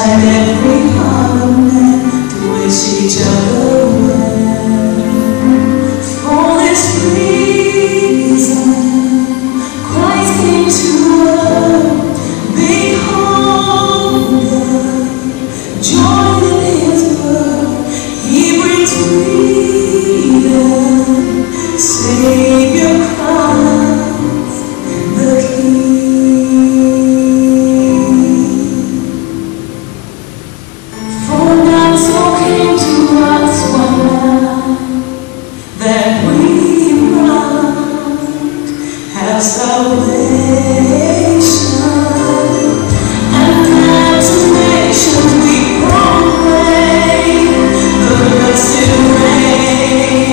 time every heart of man to wish each other well. For this reason, Christ came to earth. Behold, joy in His birth. He brings freedom. Savior Christ, the King. For God so came to us one night that we might have salvation, and that to nations we proclaim the blessed reign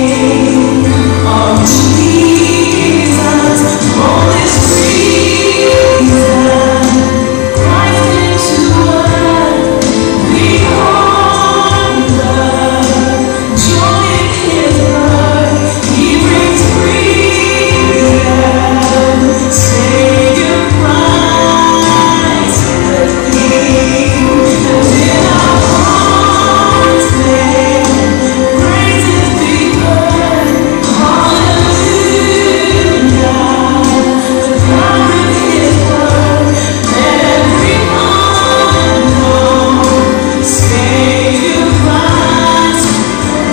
of Jesus. For this reason, Christ came to earth. Behold, joy in His birth. He brings freedom. Savior Christ, the King. And in our hearts then praises be heard. Hallelujah. The power in His word. Let everyone know. Savior Christ, the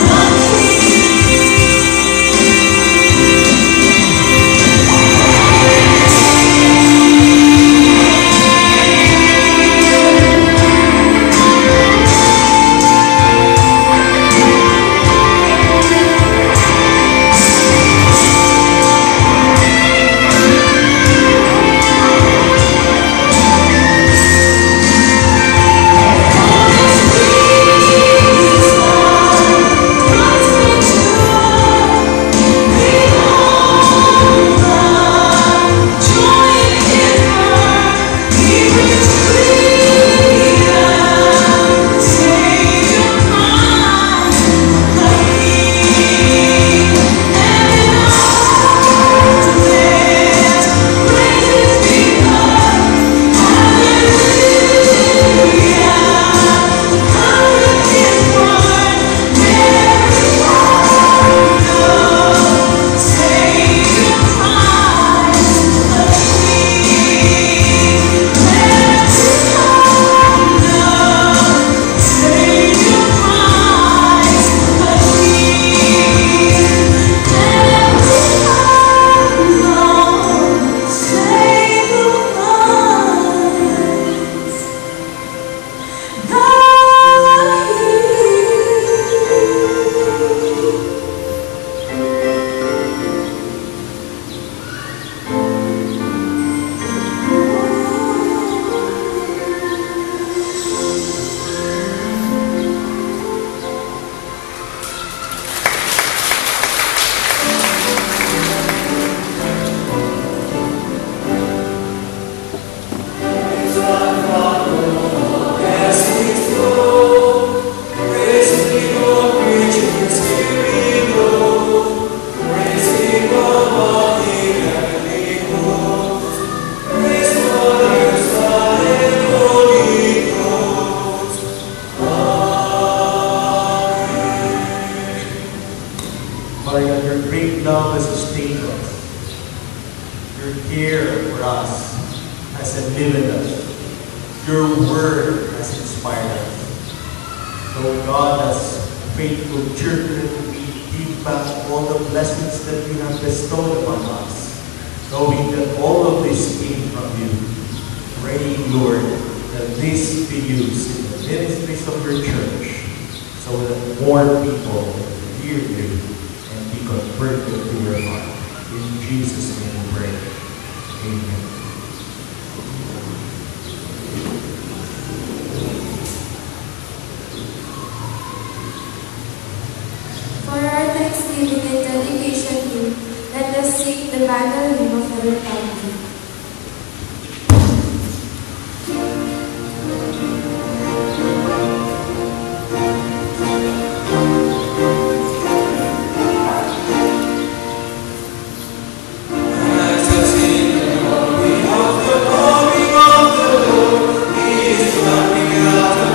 Father God, your great love has sustained us. Your care for us has enlivened us. Your word has inspired us. So God, as faithful children, we give back all the blessings that you have bestowed upon us, knowing that all of this came from you. Praying, Lord, that this be used in the ministries of your church, so that more people hear you and be converted to your heart. In Jesus' name we pray. Amen. For our Thanksgiving and dedication hymn, let us sing the battle hymn of the Republic. Of the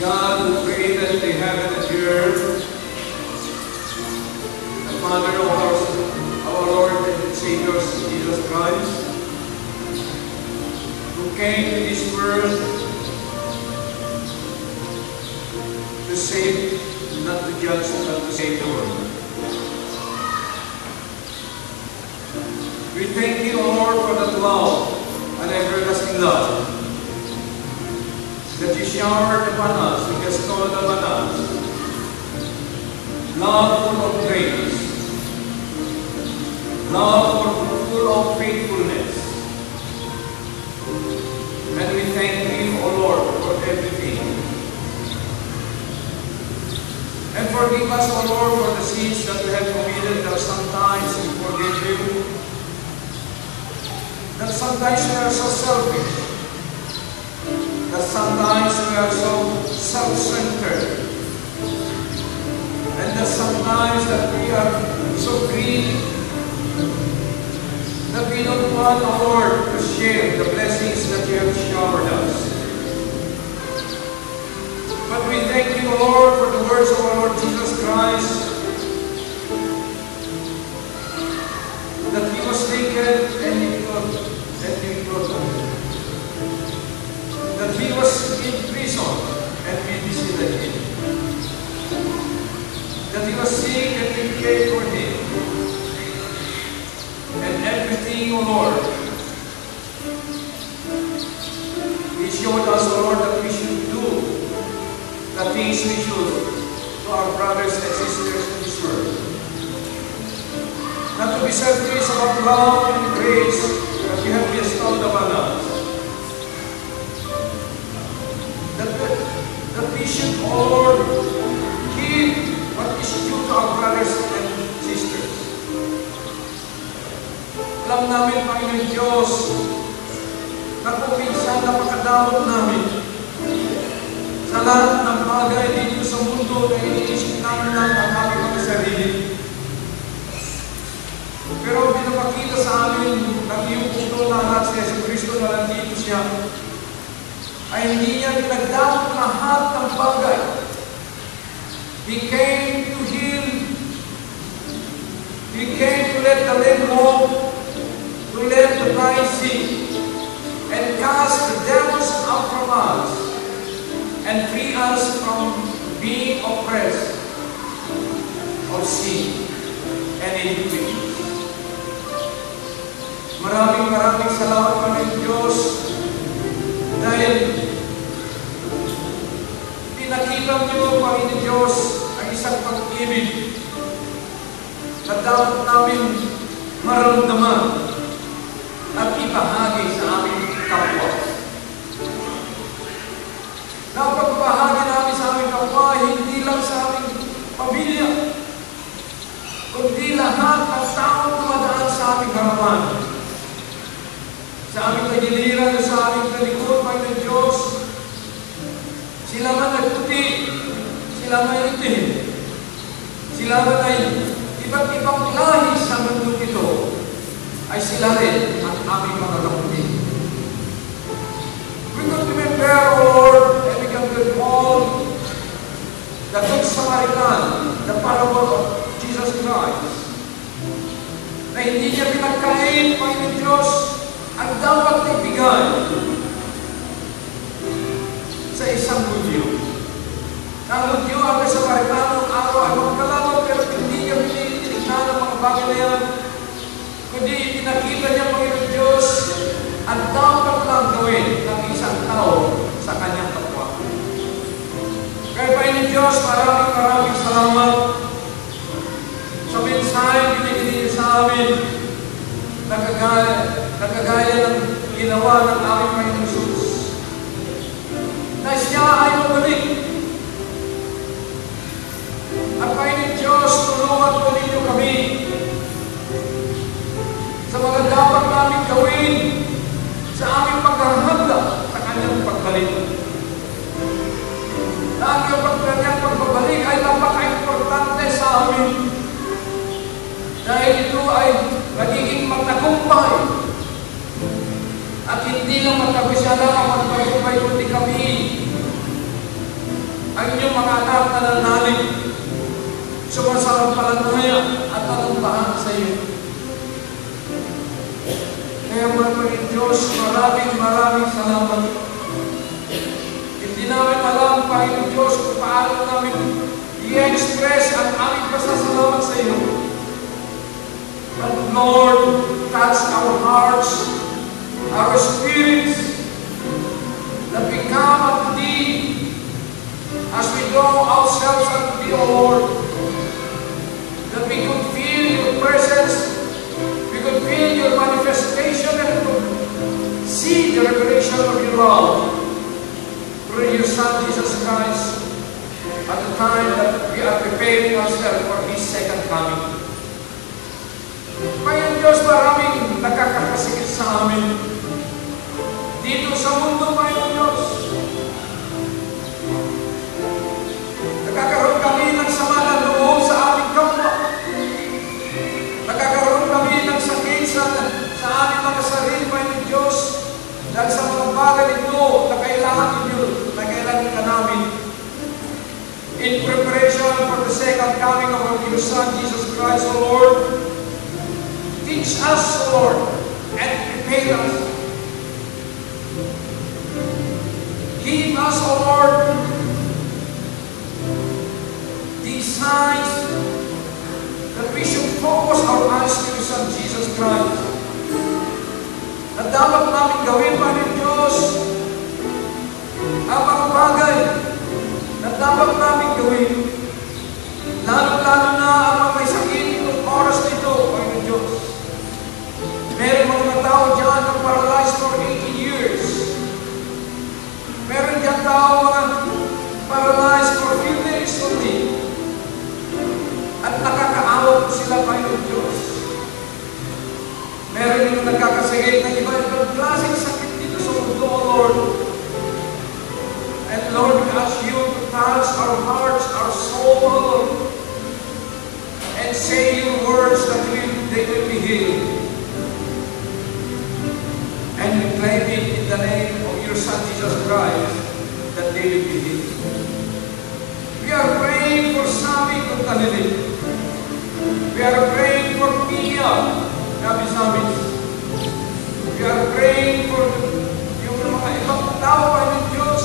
God who created the heaven and the earth, the Father of our Lord and Savior Jesus Christ, who came to this world to save, not to judge, but to save the world. We thank you, Lord, for that love and everlasting love that you showered upon us, you bestowed upon us. Love full of grace, love full of faithfulness. And we thank you, O Lord, for everything. And forgive us, O Lord, for the sins that we have committed, that sometimes we forgive you, that sometimes we are so selfish, that sometimes we are so self-centered, and that sometimes that we are so greedy, that we don't want, our Lord, to share the blessings that you have showered us. But we thank you, Lord, for the words of our Lord Jesus Christ, that he was naked and he clothed, that he was in prison and we visited him, that he was sick and we cared for him, and everything, O Lord, he showed us, O Lord, that we should do the things we should to our brothers and sisters in this world. Not to be selfish about love and grace that you have bestowed upon us. That we should all give what is due to our brothers and sisters. Alam namin, Panginoon Diyos, na kung minsan napakadamot namin sa lahat ng bagay dito sa mundo na iniisip namin lang ang aming mga sarili. Pero pinapakita sa amin ng iyong puto na lahat si Yesu Cristo na nandito siya, ay hindi niya pinagdamot lahat ng bagay. He came to heal. He came to let the lame walk, to let the blind see, and cast the devils out from us, and free us from being oppressed of sin and iniquity. Maraming salamat, Panginoon Diyos, dahil pinakita niyo, Panginoon Diyos, ang isang pag-ibig na dapat namin maramdaman at ibahagi sa aming kapwa. Dapat ibahagi namin sa aming kapwa, hindi lang sa aming pamilya, kundi lahat ng taong dumadaan sa aming harapan, sa aming tagiliran, sa aming talikod, Panginoon Diyos. Sila man ay puti, sila man ay itim, sila man ay iba't ibang lahi sa mundo ito, ay sila rin ang aming mga kapatid. We could remember, Lord, and we can recall the Good Samaritan, the parable of Jesus Christ, na hindi niya pinagkain, Panginoon Diyos, ang dapat ibigay sa isang Hudyo. Ang Hudyo ang Samaritano araw ay magkalaban, pero hindi niya tinitignan ang mga bagay na yan, kundi pinakita niya, Panginoon Diyos, ang dapat lang gawin ng isang tao sa kanyang kapwa. Kaya, Panginoon Diyos, maraming salamat sa mensahe binigay niyo sa amin, nakagaya ng ginawa ng aming Panginoon Jesus, na siya ay mabalik. At Panginoon Diyos, tulungan po ninyo kami sa mga dapat namin gawin sa aming paghahanda sa kanyang pagbalik. Na ang kanyang pagbabalik ay napaka-importante sa amin, dahil ito ay magiging magtagumpay. At hindi lang magtagumpay siya lang ang magtagumpay, kundi kami ang inyong mga anak na nanalig, sumasampalataya at tanumpahan sa iyo. Kaya Panginoon Diyos, maraming salamat. Hindi namin alam, Panginoon Diyos, kung paano namin i-express ang aming pasasalamat sa iyo. But Lord, touch our hearts, our spirits, that we come unto Thee as we draw ourselves unto Thee, O Lord, that we could feel Your presence, we could feel Your manifestation, and we could see the revelation of Your love through Your Son, Jesus Christ, at the time that we are preparing ourselves for His second coming. Panginoon Diyos, maraming nakakakasikip sa amin dito sa mundo, Panginoon Diyos. Nakakaroon kami ng sama ng loob sa aming kapwa. Nakakaroon kami ng sakit sa aming mga sarili, Panginoon Diyos, dahil sa mga bagay ito na kailangan ninyo, na kailangan ka namin. In preparation for the second coming of Your Son, Jesus Christ, O Lord, teach us, Lord, and prepare us. Give us, O Lord, these signs that we should focus our eyes to Your Son, Jesus Christ. At dapat namin gawin, Panginoon Diyos, ang mga bagay na dapat namin gawin, lalo-lalo na ang mga may sakit itong oras na ito, Panginoon Diyos. Meron mga tao dyan na paralyzed for 80 years. Meron dyan tao mga paralyzed for few days only. At nakakaawa po sila, Panginoon Diyos. Meron yung nagkakasakit na iba-ibang klaseng sakit dito sa mundo, O Lord. And Lord, we ask You to touch our hearts, our soul, and say Your words that they will be healed. And we claim it in the name of Your Son, Jesus Christ, that they will be healed. We are praying for Sami Kuntalili. We are praying for Pia Gabisamis. We are praying for yung mga ibang tao, Panginoon Diyos.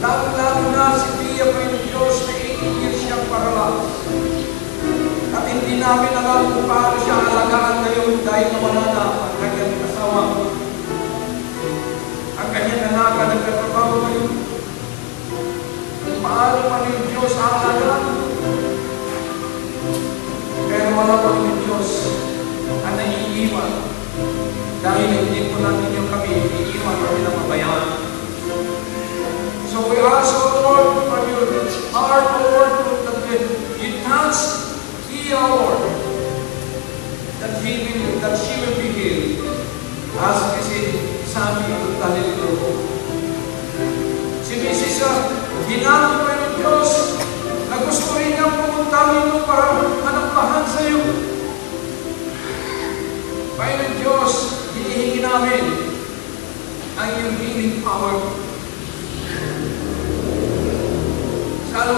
Lalo-lalo na si Pia, Panginoon Diyos, na 18 years siyang paralyzed. At hindi namin alam kung paano siya alagaan ngayon dahil nawala na ang kanyang asawa. Ang kanyang anak na nagtatrabaho ngayon. Kung paano, Panginoon Diyos, alagaan. Pero wala, Panginoon Diyos, ang naiiwan. Dahil hindi po natin yung kami, iiwan kami ng mabayan. So we ask, O Lord, from Your heart, O Lord, that You touch Pia, Lord, that she will be healed. As we say, Sami Kuntalili, Lord. Si Mrs. Ginano, Panginoon Diyos, na gusto rin niyang pumunta nito para manampahan sa iyo. Panginoon Diyos, hinihingi namin ang iyong healing power. Lalo,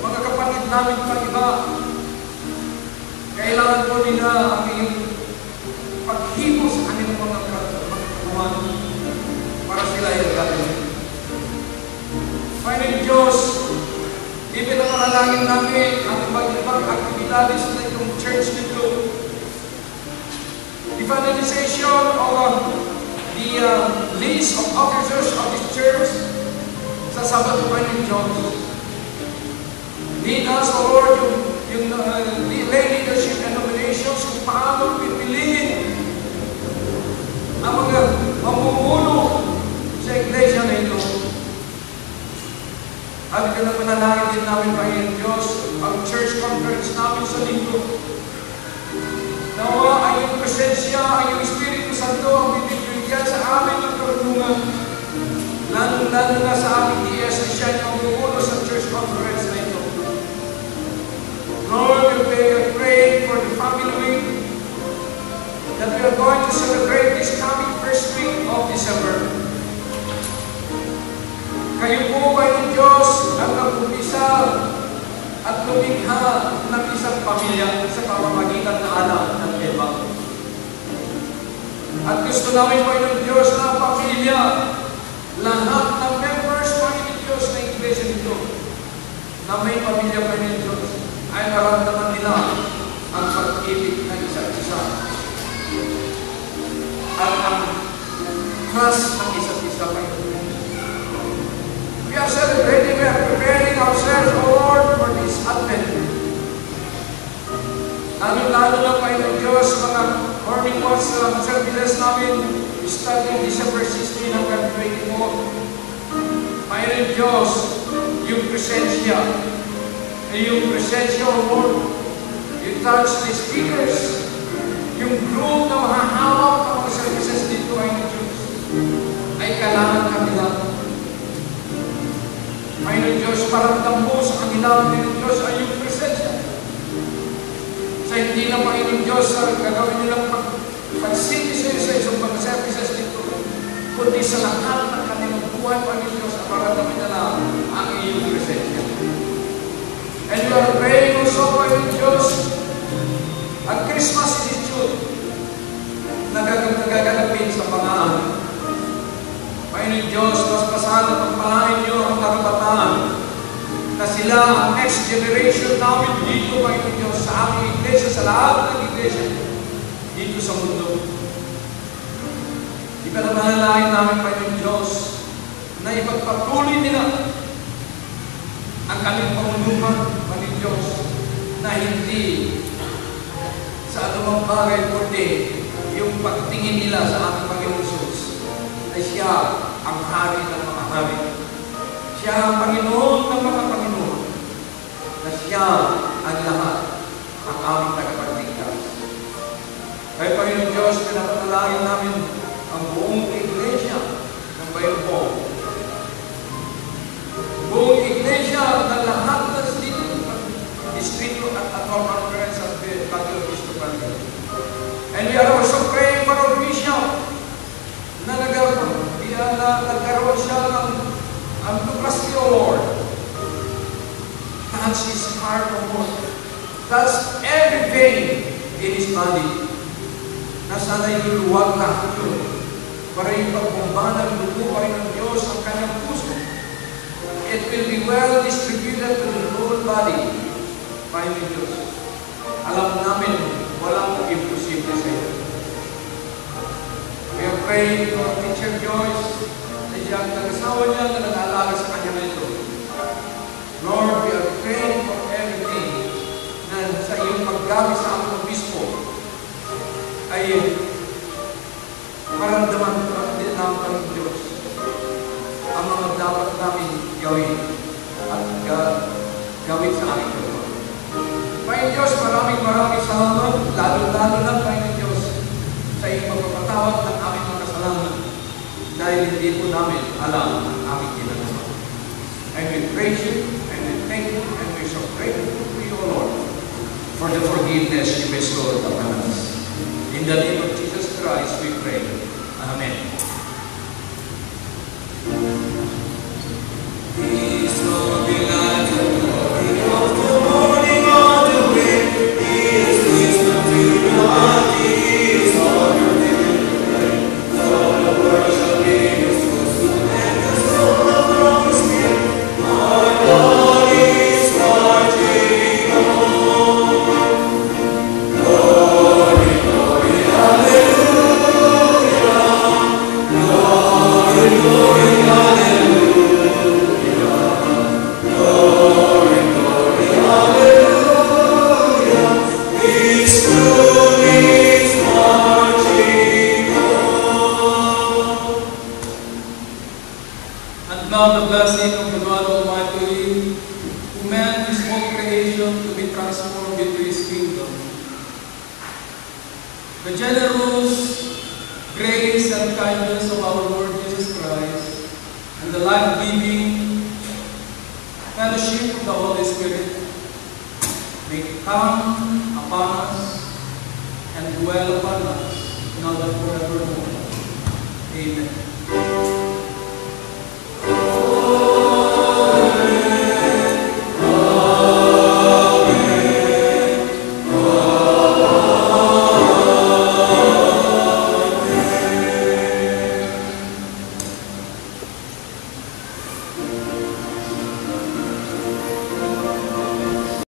mga kapatid namin pang iba, kailangan po nila ang iyong paghimo sa kanilang mga katawan para sila ay gagawin. Panginoon Diyos, ipinapanalangin namin ang iba't-ibang aktibidades na itong church nito. The finalization of the list of officers of this church sa Sabado, Panginoon Diyos. Lead us, O Lord, yung lay leadership and nominations kung paano pipiliin ang mga mamumuno sa iglesia na ito. At pinapanalangin din namin, Panginoon Diyos, ang church conference namin sa linggo. Nawa ay iyong presensya, ay iyong Espiritu Santo ang bibigyan sa amin ng karunungan. Lalo na sa aming DS na siya ang mamumuno sa church conference na ito. Lord, we are praying for the family week that we are going to celebrate this coming first week of December. Kayo po, Panginoon Diyos, isa at lumikha ng isang pamilya sa pamamagitan ng anak ng Eva. At gusto namin, Panginoon Diyos, na ang pamilya, lahat ng members, Panginoon Diyos, na iglesia nito, na may pamilya, Panginoon Diyos, ay naramdaman nila ang pag-ibig ng isa't isa. At ang trust ng isa't isa, Panginoon. We are celebrating, we are preparing ourselves, O Lord, for this Advent. Lalo na, Panginoon Diyos, mga morning watch services namin, starting December 16 hanggang 24. Panginoon Diyos, yung presensya, O Lord, you touch the speakers, yung group na mahahawak ng mga services dito, Panginoon Diyos, ay kailangan kanila. Panginoon Diyos, paramdam mo sa kanila, Panginoon Diyos, ay yung presensya. Sa hindi na, Panginoon Diyos, gagawin nilang pagsindi sa isang mga services dito, kundi sa lahat ng kanilang buhay, Panginoon Diyos, ang paramdamin nila ang iyong presensya. And you are praying also, Panginoon Diyos, ang Christmas Institute na gaganapin sa pangalan. Panginoon Diyos, mas pasahan at pagpalain niyo ang kabataan na sila ang next generation namin dito, Panginoon Diyos, sa aming iglesia, sa lahat ng iglesia dito sa mundo. Ipanalangin namin, Panginoon Diyos, na ipagpatuloy nila ang kaming panguluhan, Panginoon Diyos, na hindi sa anumang bagay kundi yung pagtingin nila sa aming Panginoon Jesus na siya ang hari ng mga hari. Siya ang Panginoon ng mga Panginoon. Na siya ang lahat, ang aming tagapagligtas. Kaya Panginoon Diyos, pinapanalangin namin ang buong iglesia ng Bayambong. Buong iglesia ng lahat ng distrito at our conference at Battle of Eastern. And we are also praying for our bishop na nagkaroon siya ng trust you, Lord. Touch his heart, O Lord. Touch every vein in his body. Na sana iluluwag lahat yun para yung pagbomba ng dugo pa rin ng Diyos ang kanyang puso. It will be well distributed to the whole body by the Diyos. Alam namin, walang imposible sa iyo. We are praying for Teacher Joyce na siyang nag-asawa niya na nag-aalaga sa kanya na ito. Lord, we are praying for everything na sa iyong paggamit sa aming obispo ay maramdaman din namin ng Diyos ang mga dapat namin gawin at gawin sa aming gawa. Panginoon Diyos, maraming salamat, lalo na Panginoon Diyos, sa iyong pagpapatawad ng aming mga kasalanan dahil hindi po namin alam ang aming ginagawa. And we praise you, and we thank you, and we are so grateful to you, O Lord, for the forgiveness you bestowed upon us. In the name of Jesus Christ, we pray. Amen. The generous grace and kindness of our Lord Jesus Christ and the life-giving fellowship of the Holy Spirit may come upon us and dwell upon us now and forevermore. Amen.